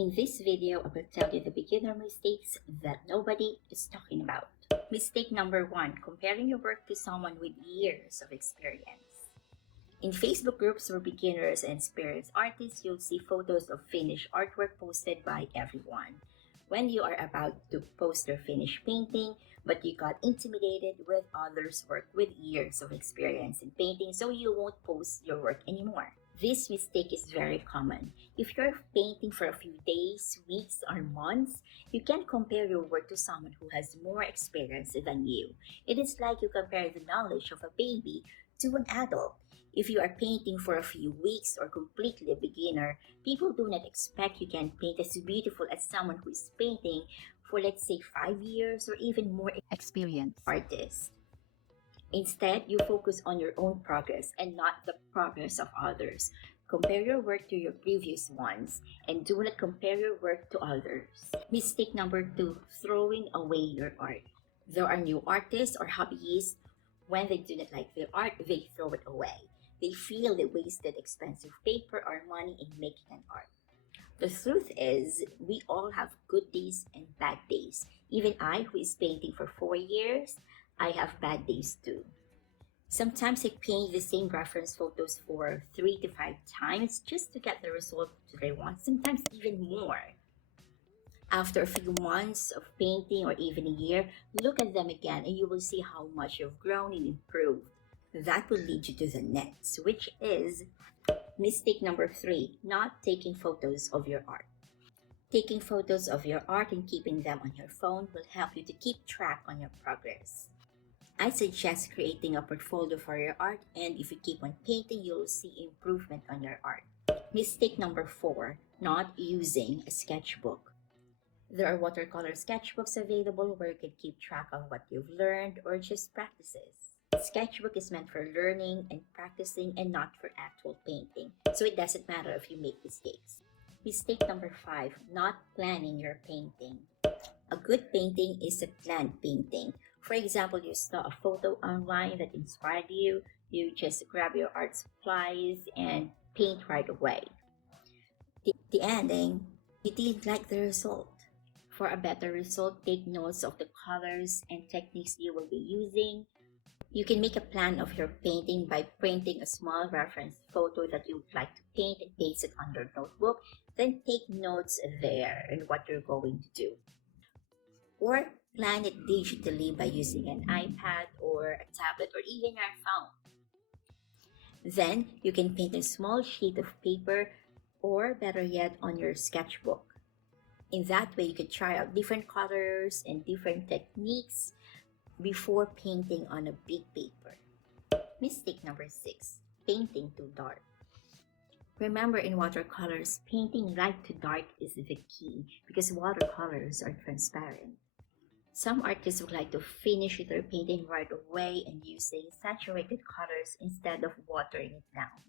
In this video, I will tell you the beginner mistakes that nobody is talking about. Mistake number 1, comparing your work to someone with years of experience. In Facebook groups for beginners and experienced artists, you'll see photos of finished artwork posted by everyone. When you are about to post your finished painting, but you got intimidated with others' work with years of experience in painting, so you won't post your work anymore. This mistake is very common. If you're painting for a few days, weeks, or months, you can't compare your work to someone who has more experience than you. It is like you compare the knowledge of a baby to an adult. If you are painting for a few weeks or completely a beginner, people do not expect you can paint as beautiful as someone who is painting for, let's say, 5 years or even more experienced artist. Instead, you focus on your own progress and not the progress of others. Compare your work to your previous ones and do not compare your work to others. Mistake number 2, throwing away your art. There are new artists or hobbyists. When they do not like their art, they throw it away. They feel they wasted expensive paper or money in making an art. The truth is, we all have good days and bad days. Even I, who is painting for 4 years, I have bad days too. Sometimes I paint the same reference photos for 3 to 5 times just to get the result that I want, sometimes even more. After a few months of painting or even a year, look at them again and you will see how much you've grown and improved. That will lead you to the next, which is mistake number 3, not taking photos of your art. Taking photos of your art and keeping them on your phone will help you to keep track on your progress. I suggest creating a portfolio for your art, and if you keep on painting, you'll see improvement on your art. Mistake number 4, not using a sketchbook. There are watercolor sketchbooks available where you can keep track of what you've learned or just practices. A sketchbook is meant for learning and practicing and not for actual painting, so it doesn't matter if you make mistakes. Mistake number 5, not planning your painting. A good painting is a planned painting. For example, you saw a photo online that inspired you, you just grab your art supplies and paint right away. The ending, you didn't like the result. For a better result, take notes of the colors and techniques you will be using. You can make a plan of your painting by printing a small reference photo that you would like to paint and paste it on your notebook. Then take notes there and what you're going to do. Or plan it digitally by using an iPad or a tablet or even your phone. Then you can paint a small sheet of paper or better yet on your sketchbook. In that way, you can try out different colors and different techniques before painting on a big paper. Mistake number 6, painting too dark. Remember, in watercolors, painting light to dark is the key because watercolors are transparent. Some artists would like to finish their painting right away and using saturated colors instead of watering it down.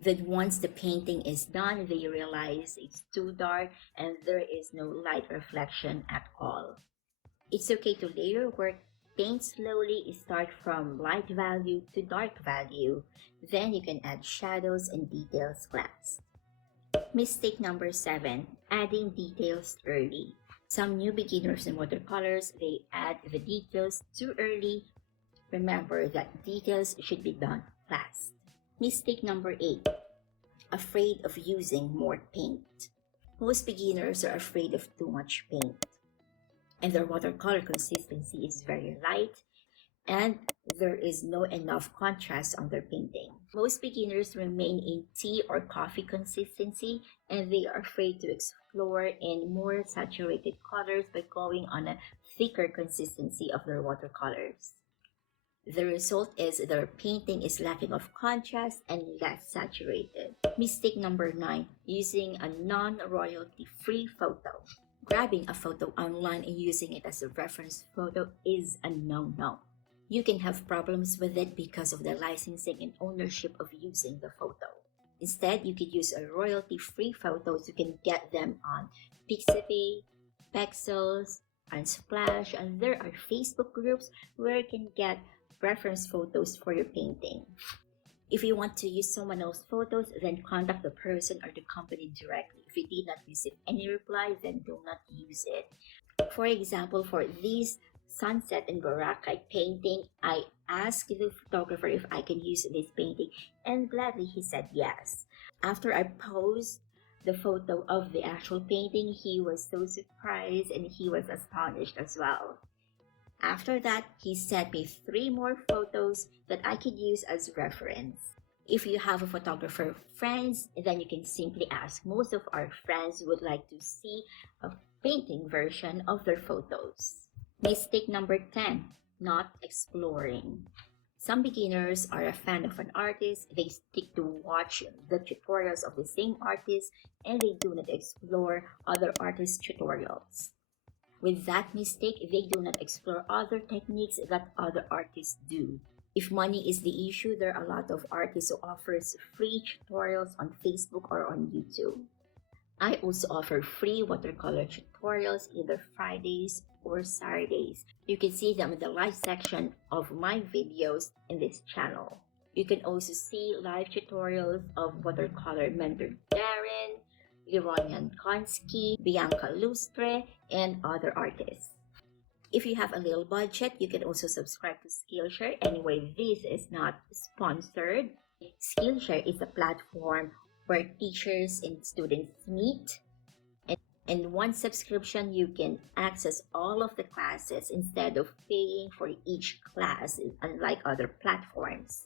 Then once the painting is done, they realize it's too dark and there is no light reflection at all. It's okay to layer work. Paint slowly, start from light value to dark value. Then you can add shadows and details last. Mistake number 7, adding details early. Some new beginners in watercolors, they add the details too early. Remember that details should be done last. Mistake number 8, afraid of using more paint. Most beginners are afraid of too much paint, and their watercolor consistency is very light and there is no enough contrast on their painting. Most beginners remain in tea or coffee consistency and they are afraid to explore in more saturated colors by going on a thicker consistency of their watercolors. The result is their painting is lacking of contrast and less saturated. Mistake number 9, using a non-royalty free photo. Grabbing a photo online and using it as a reference photo is a no-no. You can have problems with it because of the licensing and ownership of using the photo. Instead, you could use a royalty-free photos. You can get them on Pixabay, Pexels, Unsplash, and there are Facebook groups where you can get reference photos for your painting. If you want to use someone else's photos, then contact the person or the company directly. we did not receive any reply, then do not use it. For example, for this sunset and Boracay painting, I asked the photographer if I can use this painting, and gladly he said yes. After I posed the photo of the actual painting, he was so surprised and he was astonished as well. After that, he sent me 3 more photos that I could use as reference. If you have a photographer friends, then you can simply ask. Most of our friends would like to see a painting version of their photos. Mistake number 10, not exploring. Some beginners are a fan of an artist, they stick to watch the tutorials of the same artist, and they do not explore other artists' tutorials. With that mistake, they do not explore other techniques that other artists do. If money is the issue, there are a lot of artists who offers free tutorials on Facebook or on YouTube. I also offer free watercolor tutorials either Fridays or Saturdays. You can see them in the live section of my videos in this channel. You can also see live tutorials of watercolor mentor Darren, Ironian Konski, Bianca Lustre, and other artists. If you have a little budget, you can also subscribe to Skillshare. Anyway, this is not sponsored. Skillshare is a platform where teachers and students meet. And one subscription, you can access all of the classes instead of paying for each class, unlike other platforms.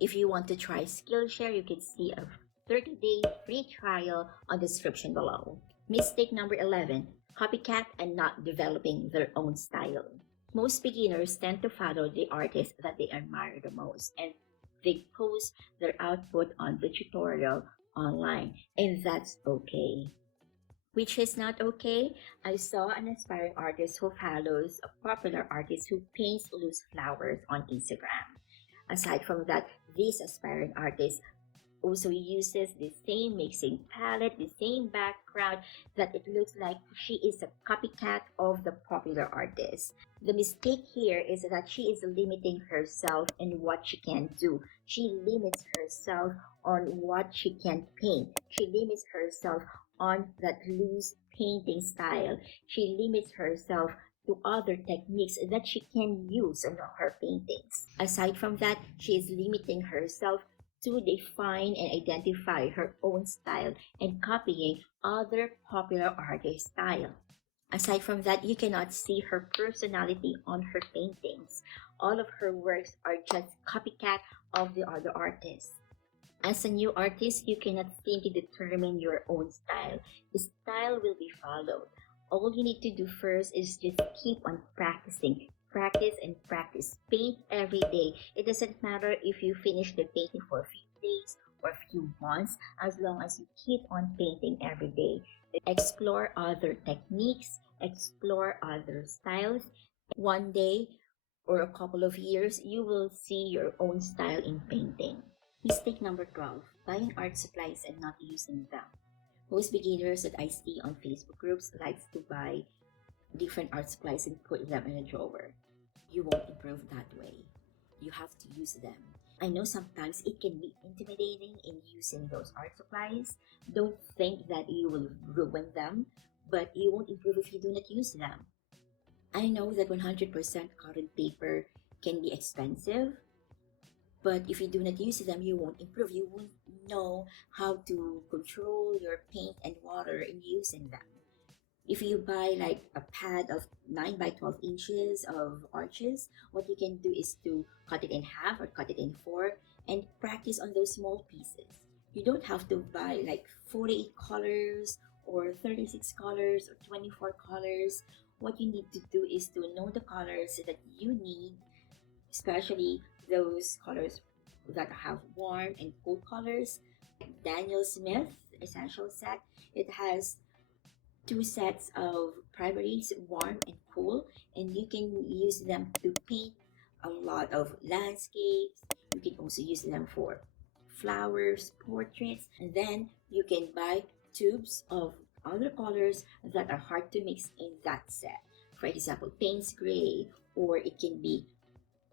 If you want to try Skillshare, you can see a 30-day free trial on the description below. Mistake number 11, copycat and not developing their own style. Most beginners tend to follow the artist that they admire the most, and they post their output on the tutorial online, and that's okay. Which is not okay? I saw an aspiring artist who follows a popular artist who paints loose flowers on Instagram. Aside from that, this aspiring artist also uses the same mixing palette, the same background, that it looks like she is a copycat of the popular artist. The mistake here is that she is limiting herself in what she can do. She limits herself on what she can paint. She limits herself on that loose painting style. She limits herself to other techniques that she can use on her paintings. Aside from that, she is limiting herself to define and identify her own style and copying other popular artists' style. Aside from that, you cannot see her personality on her paintings. All of her works are just copycat of the other artists. As a new artist, you cannot simply determine your own style. The style will be followed. All you need to do first is just keep on practicing. Practice and practice. Paint every day. It doesn't matter if you finish the painting for a few days or a few months, as long as you keep on painting every day. Explore other techniques, explore other styles. One day or a couple of years, you will see your own style in painting. Mistake number 12, buying art supplies and not using them. Most beginners that I see on Facebook groups likes to buy different art supplies and put them in a drawer. You won't improve that way. You have to use them. I know sometimes it can be intimidating in using those art supplies. Don't think that you will ruin them, but you won't improve if you do not use them. I know that 100% cotton paper can be expensive, but if you do not use them, you won't improve. You won't know how to control your paint and water in using them. If you buy like a pad of 9 by 12 inches of arches, what you can do is to cut it in half or cut it in 4 and practice on those small pieces. You don't have to buy like 48 colors or 36 colors or 24 colors. What you need to do is to know the colors that you need, especially those colors that have warm and cool colors. Daniel Smith Essential Set, it has 2 sets of primaries, warm and cool, and you can use them to paint a lot of landscapes. You can also use them for flowers, portraits, and then you can buy tubes of other colors that are hard to mix in that set. For example, Payne's Gray, or it can be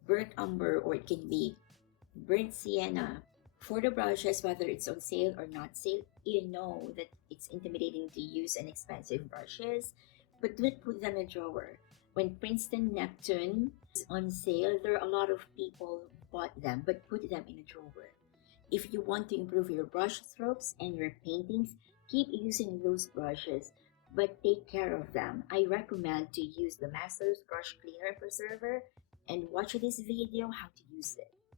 burnt umber, or it can be burnt sienna, For the brushes, whether it's on sale or not sale, you know that it's intimidating to use an expensive brushes, but don't put them in a drawer. When Princeton Neptune is on sale, there are a lot of people bought them, but put them in a drawer. If you want to improve your brush strokes and your paintings, keep using those brushes, but take care of them. I recommend to use the Master's Brush Cleaner Preserver and watch this video how to use it.